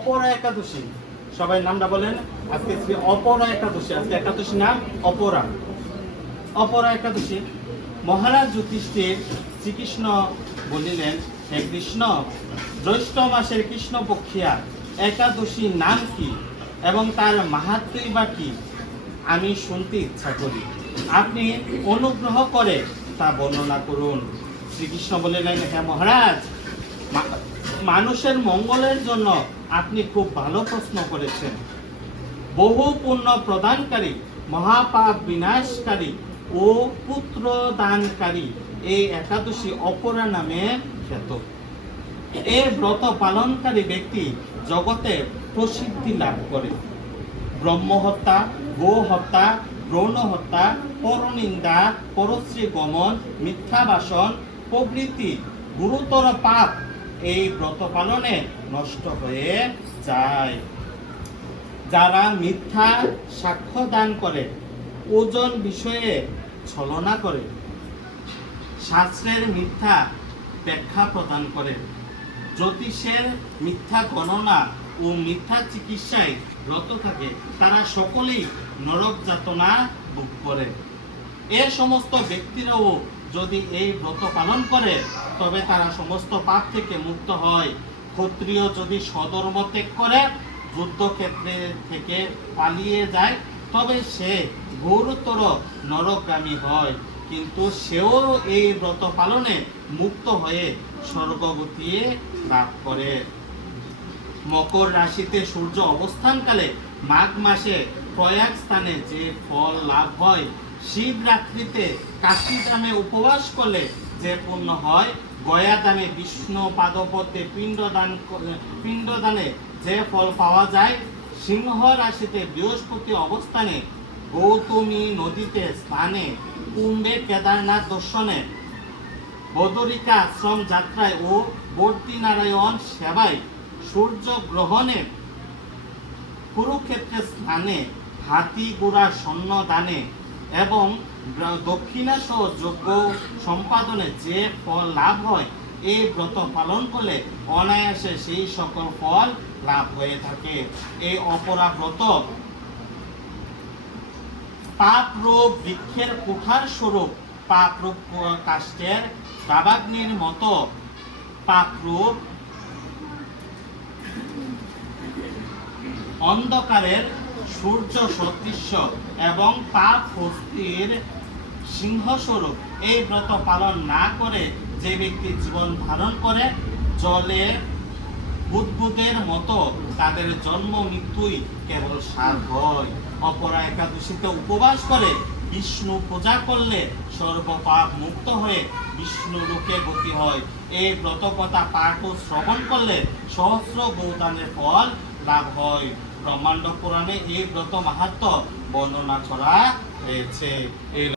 অপরা একাদশী, সবাই নামটা বলেন। আজকে শ্রী অপরা একাদশী, আজকে একাদশী নাম অপরা। অপরা একাদশী মহারাজ যুধিষ্ঠির শ্রীকৃষ্ণ বলিলেন, হে কৃষ্ণ, জ্যৈষ্ঠ মাসের কৃষ্ণ পক্ষিয়া একাদশী নাম কি এবং তার মাহাত্ম্যই বা কি আমি শুনতে ইচ্ছা করি, আপনি অনুগ্রহ করে তা বর্ণনা করুন। শ্রীকৃষ্ণ বলিলেন, হে মহারাজ, মানুষের মঙ্গলের জন্য আপনি খুব ভালো প্রশ্ন করেছেন। বহু পুণ্য প্রদানকারী, মহাপাপ বিনাশকারী ও পুত্র দানকারী এই একাদশী অপরা নামে খ্যাত। এই ব্রত পালনকারী ব্যক্তি জগতে প্রসিদ্ধি লাভ করে। ব্রহ্ম হত্যা, গো হত্যা, ব্রণ হত্যা, পরনিন্দা, পরশ্রী গমন, মিথ্যা ভাষণ প্রভৃতি গুরুতর পাপ এই ব্রত পালনে নষ্ট হয়ে যায়। যারা মিথ্যা সাক্ষ্য দান করে, ওজন বিষয়ে ছলনা করে, শাস্ত্রের মিথ্যা ব্যাখ্যা প্রদান করে, জ্যোতিষের মিথ্যা গণনা ও মিথ্যা চিকিৎসায় রত থাকে, তারা সকলেই নরক যাতনা ভোগ করে। এ সমস্ত ব্যক্তিরাও যদি এই ব্রত পালন করে তবে তারা সমস্ত পাপ থেকে মুক্ত হয়। ক্ষত্রিয় যদি স্বধর্ম ত্যাগ করে, যুদ্ধক্ষেত্রে থেকে পালিয়ে যায়, তবে সে ঘোরতর নরকগামী হয়, কিন্তু সেও এই ব্রত পালনে মুক্ত হয়ে স্বর্গগতি লাভ করে। মকর রাশিতে সূর্য অবস্থানকালে মাঘ মাসে প্রয়াগ স্থানে যে ফল লাভ হয়, শিবরাত্রিতে কাশী ধামে উপবাস করলে যে পুণ্য হয়, গয়া ধামে বিষ্ণু পাদপদ্মে পিণ্ডদানে যে ফল পাওয়া যায়, সিংহ রাশিতে বৃহস্পতি অবস্থানে গৌতমী নদীতে স্নানে, কুম্ভে কেদারনাথ দর্শনে, বদরিকা আশ্রম যাত্রায় ও বর্তী নারায়ণ সেবায়, সূর্য গ্রহণে, কুরুক্ষেত্রে স্নানে, হাতি ঘোড়া সৈন্য দানে এবং দক্ষিণাসহ যজ্ঞ সম্পাদনে যে ফল লাভ হয়, এই ব্রত পালন করলে অনায়াসে সেই সকল ফল লাভ হয়ে থাকে। এই অপরা ব্রত পাপ রূপ বৃক্ষের কুঠার স্বরূপ, পাপ রূপ কাষ্ঠের দাবাগ্নির মতো, পাপ রূপ অন্ধকারের সূর্য সদৃশ্য এবং পাপ হস্তির সিংহস্বরূপ। এই ব্রত পালন না করে যে ব্যক্তি জীবন ধারণ করে, জলে বুদবুদের মতো, তাদের জন্ম মৃত্যুই কেবল সার হয়। অপরা একাদশীতে উপবাস করে বিষ্ণু পূজা করলে সর্বপাপ মুক্ত হয়ে বিষ্ণু লোকে গতি হয়। এই ব্রতকথা পাঠ ও শ্রবণ করলে সহস্র গৌদানের ফল লাভ হয়। ব্রহ্মাণ্ড পুরাণে এই ব্রত মাহাত্ম্য বর্ণনা করা হয়েছে।